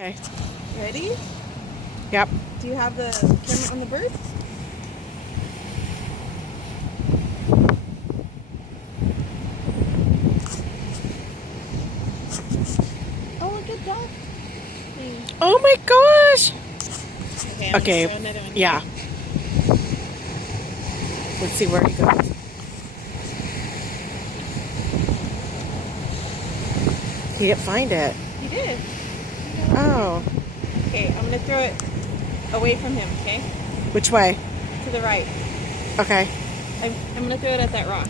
Okay. Ready? Yep. Do you have the camera on the bird? Oh, look at that thing. Oh my gosh. Okay, I'm Okay. gonna throw another one. Yeah. Let's see where he goes. He didn't find it. You did. Oh. Okay, I'm gonna throw it away from him, okay? Which way? To the right. Okay. I'm gonna throw it at that rock.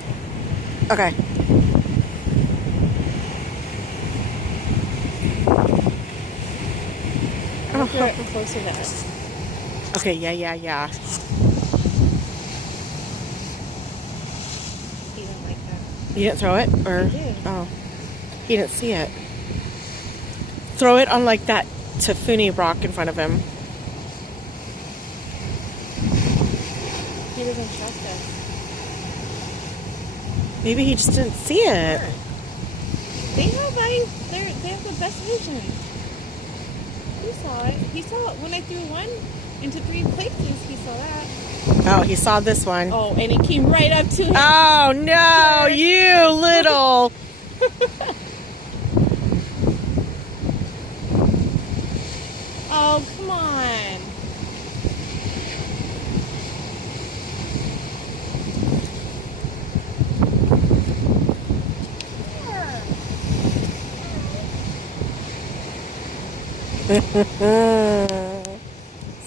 Okay. I'm gonna throw it closer to us. Okay, yeah. He didn't like that. You didn't throw it? Or He did. Oh. He didn't see it. Throw it on like that Tafuni rock in front of him. He doesn't trust us. Maybe he just didn't see it. They have the best vision. He saw it. He saw it when I threw one into 3 places. He saw that. Oh, he saw this one. Oh, and it came right up to him. Oh no, you little. Oh, come on.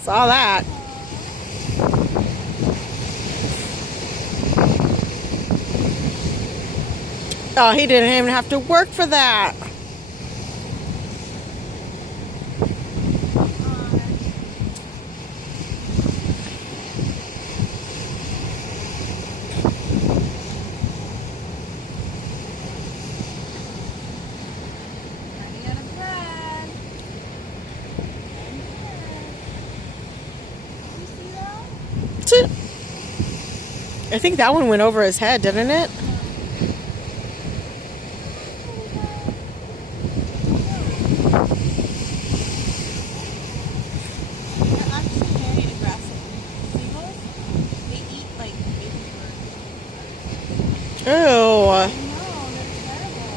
Saw that. Oh, he didn't even have to work for that. Running out of breath. You see that? I think that one went over his head, didn't it? They're actually very aggressive. Seagulls, they eat like baby birds. Ew. I know, they're terrible.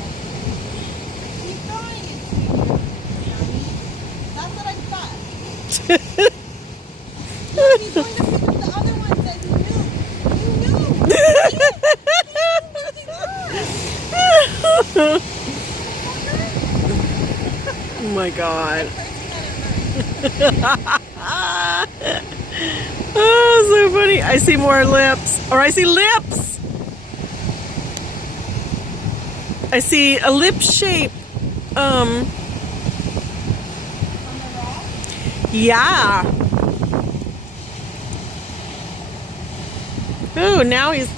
Keep throwing it to you, Yanni. That's what I thought. No, he's going to pick up the other ones that he knew. You knew. He knew where they were. Oh my god. First he had it first. Oh, so funny. I see more lips. Or I see lips. I see a lip shape. On the rock? Yeah. Ooh, now he's